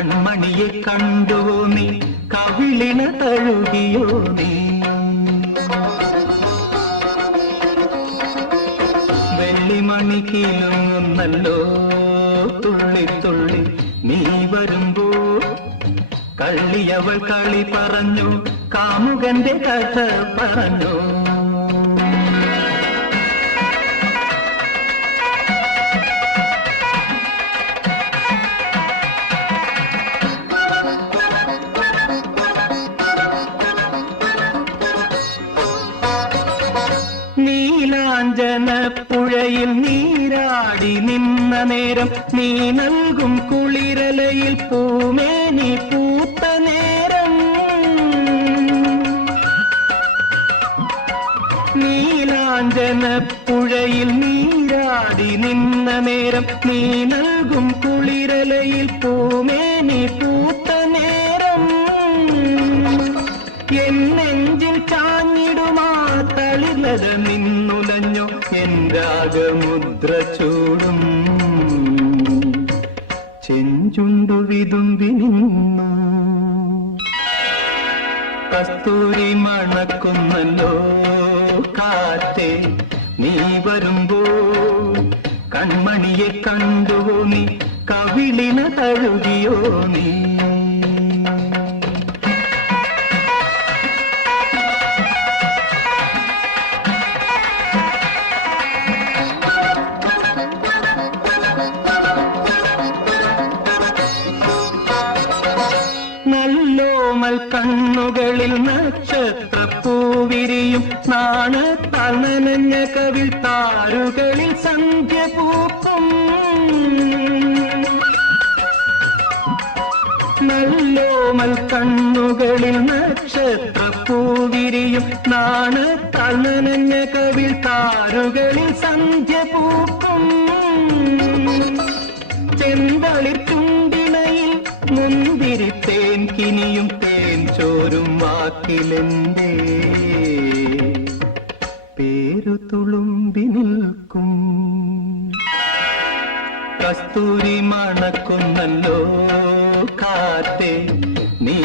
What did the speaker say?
കൺമണിയെ കണ്ടുവോ നീ, കവിളിണ തഴുകിയോ നീ? വെള്ളിമണി കീലുങ്ങുന്നല്ലോ തുള്ളി തുള്ളി നീ വരുമ്പോ. കള്ളിയവൾ കളി പറഞ്ഞു, കാമുകന്റെ കഥ പറഞ്ഞു. നീലാഞ്ജനപ്പുഴയിൽ നീരാടി നിന്ന നേരം, നീ നൽകും കുളിരലയിൽ പൂമേനി പൂത്ത നേരം. നീലാഞ്ജനപ്പുഴയിൽ നീരാടി നിന്ന നേരം, നീ നൽകും കുളിരലയിൽ പൂമേനി പൂത്ത നേരം. എന്നെഞ്ചിൽ ചാഞ്ഞിടുമാ തളിർലത നിന്നുലഞ്ഞോ, എൻ രാഗമുദ്ര ചൂടും ചെഞ്ചുണ്ടു വിതുമ്പി നിന്നു. കസ്തൂരി മണക്കുന്നല്ലോ കാറ്റേ നീ വരുമ്പോ. കൺമണിയെ കണ്ടുവോ നീ, കവിളിണ തഴുകിയോ നീ? നല്ലോമൽ കണ്ണുകളിൽ നക്ഷത്രപ്പൂവിരിയും, നാണത്താൽ നനഞ്ഞ കവിൾ താരുകളിൽ സന്ധ്യ പൂക്കും. നല്ലോമൽ കണ്ണുകളിൽ നക്ഷത്രപ്പൂവിരിയും, നാണത്താൽ നനഞ്ഞ കവിൾ താരുകളിൽ സന്ധ്യ പൂക്കും. ചെന്തളിർ ചുണ്ടിണയിൽ മുന്തിരിത്തേൻ കിനിയും, തേൻ ചോരും വാക്കിലെന്തേ പേരു തുളുമ്പി നിൽക്കും. കസ്തൂരി മണക്കുന്നല്ലോ കാറ്റേ നീ